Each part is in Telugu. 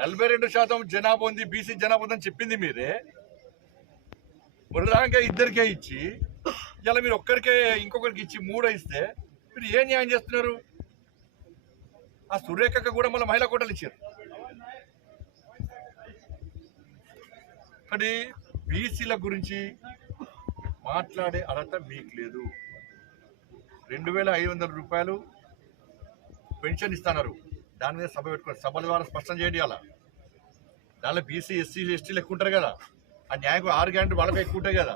42% జనాభా ఉంది, బీసీ జనాభా ఉందని చెప్పింది మీరే. వృధాంగా ఇద్దరికే ఇచ్చి ఇలా మీరు ఒక్కరికే ఇంకొకరికి ఇచ్చి 3 ఇస్తే మీరు ఏం న్యాయం చేస్తున్నారు? ఆ సురేఖకు కూడా మళ్ళీ మహిళా కోటలు ఇచ్చారు. కానీ బీసీల గురించి మాట్లాడే అర్హత మీకు లేదు. 2500 రూపాయలు పెన్షన్ ఇస్తున్నారు. దాని మీద సభ పెట్టుకోండి, సభల ద్వారా స్పష్టం చేయండి. అలా దానిలో బీసీ ఎస్సీ ఎస్టీలు ఎక్కువ ఉంటారు కదా, ఆ న్యాయకు 6 గ్యారెంటీ వాళ్ళకి ఎక్కువ ఉంటాయి కదా.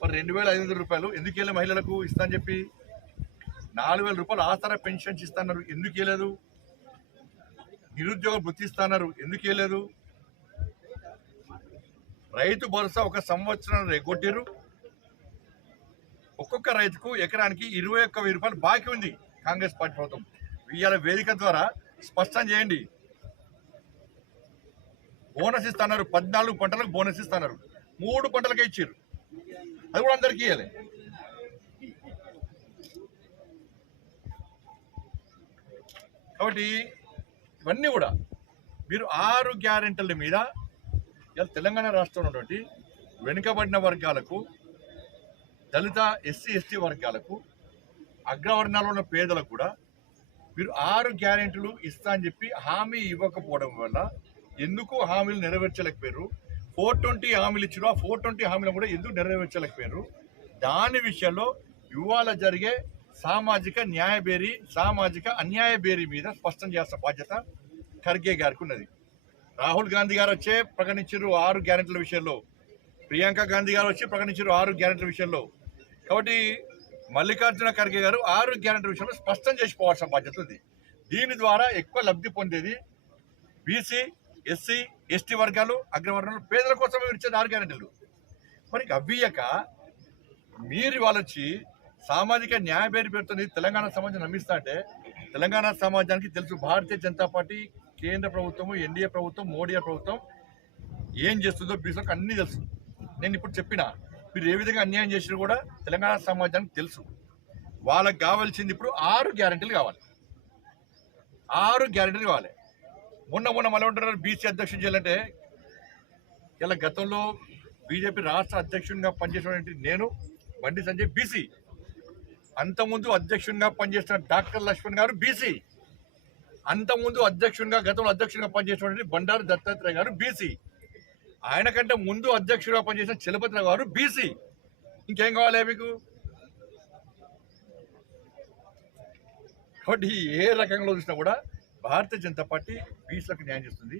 మరి 2500 రూపాయలు ఎందుకు వెళ్ళి మహిళలకు ఇస్తా అని చెప్పి 4000 రూపాయలు ఆసరా పెన్షన్స్ ఇస్తున్నారు, ఎందుకు వెళ్ళలేదు? నిరుద్యోగ వృత్తి ఇస్తున్నారు, ఎందుకు వెళ్ళలేదు? రైతు భరోసా 1 సంవత్సరం రెగ్గొట్టారు. ఒక్కొక్క రైతుకు ఎకరానికి 21,000 రూపాయలు బాకీ ఉంది కాంగ్రెస్ పార్టీ ప్రభుత్వం. ఇవాళ వేదిక ద్వారా స్పష్టం చేయండి. బోనస్ ఇస్తున్నారు, 14 పంటలకు బోనస్ ఇస్తున్నారు, 3 పంటలకే ఇచ్చారు, అది కూడా అందరికీ ఇవ్వాలి. కాబట్టి ఇవన్నీ కూడా మీరు 6 గ్యారెంటీల మీద ఇలా తెలంగాణ రాష్ట్రంలో ఉన్నటువంటి వెనుకబడిన వర్గాలకు, దళిత ఎస్సీ ఎస్టీ వర్గాలకు, అగ్రవర్ణాల్లో ఉన్న పేదలకు కూడా మీరు 6 గ్యారెంటీలు ఇస్తా అని చెప్పి హామీ ఇవ్వకపోవడం వల్ల ఎందుకు హామీలు నెరవేర్చలేకపోయారు? 420 హామీలు ఇచ్చారు, ఆ 420 హామీలు కూడా ఎందుకు నెరవేర్చలేకపోయారు? దాని విషయంలో ఇవాళ జరిగే సామాజిక న్యాయ బేరీ, సామాజిక అన్యాయ బేరీ మీద స్పష్టం చేసిన బాధ్యత ఖర్గే గారికి ఉన్నది. రాహుల్ గాంధీ గారు వచ్చే ప్రకటించారు 6 గ్యారెంటీల విషయంలో, ప్రియాంక గాంధీ గారు వచ్చి ప్రకటించారు 6 గ్యారెంటీల విషయంలో. కాబట్టి మల్లికార్జున ఖర్గే గారు 6 గ్యారెంటీల విషయంలో స్పష్టం చేసిపోవాల్సిన బాధ్యత ఉంది. దీని ద్వారా ఎక్కువ లబ్ధి పొందేది బీసీ, ఎస్సీ, ఎస్టీ వర్గాలు, అగ్రవర్ణాలు, పేదల కోసం మీరు ఇచ్చేది 6 గ్యారెంటీలు. మరి అవ్వయ్యాక మీరు వాళ్ళు వచ్చి సామాజిక న్యాయ పేరుతో తెలంగాణ సమాజం నమ్మిస్తా అంటే, తెలంగాణ సమాజానికి తెలుసు భారతీయ జనతా పార్టీ, కేంద్ర ప్రభుత్వము, ఎన్డీఏ ప్రభుత్వం, మోడీ ప్రభుత్వం ఏం చేస్తుందో బీసీలకు అన్నీ తెలుసు. నేను ఇప్పుడు చెప్పిన మీరు ఏ విధంగా అన్యాయం చేసినా కూడా తెలంగాణ సమాజానికి తెలుసు. వాళ్ళకి కావాల్సింది ఇప్పుడు 6 గ్యారెంటీలు కావాలి, 6 గ్యారెంటీలు కావాలి. మొన్న మళ్ళీ ఉంటున్నారు బీసీ అధ్యక్షుడు చేయాలంటే, ఇలా గతంలో బీజేపీ రాష్ట్ర అధ్యక్షుడిగా పనిచేసినటువంటి నేను బండి సంజయ్ బీసీ, అంతకుముందు అధ్యక్షుడిగా పనిచేసిన డాక్టర్ లక్ష్మణ్ గారు బీసీ, అంతకుముందు గతంలో అధ్యక్షుడిగా పనిచేసినటువంటి బండారు దత్తాత్రేయ గారు బీసీ, ఆయన కంటే ముందు అధ్యక్షుడిగా పనిచేసిన చలపతిరావు గారు బీసీ. ఇంకేం కావాలి మీకు? కాబట్టి ఏ రకంగా చూసినా కూడా భారతీయ జనతా పార్టీ బీసీలకు న్యాయం చేస్తుంది.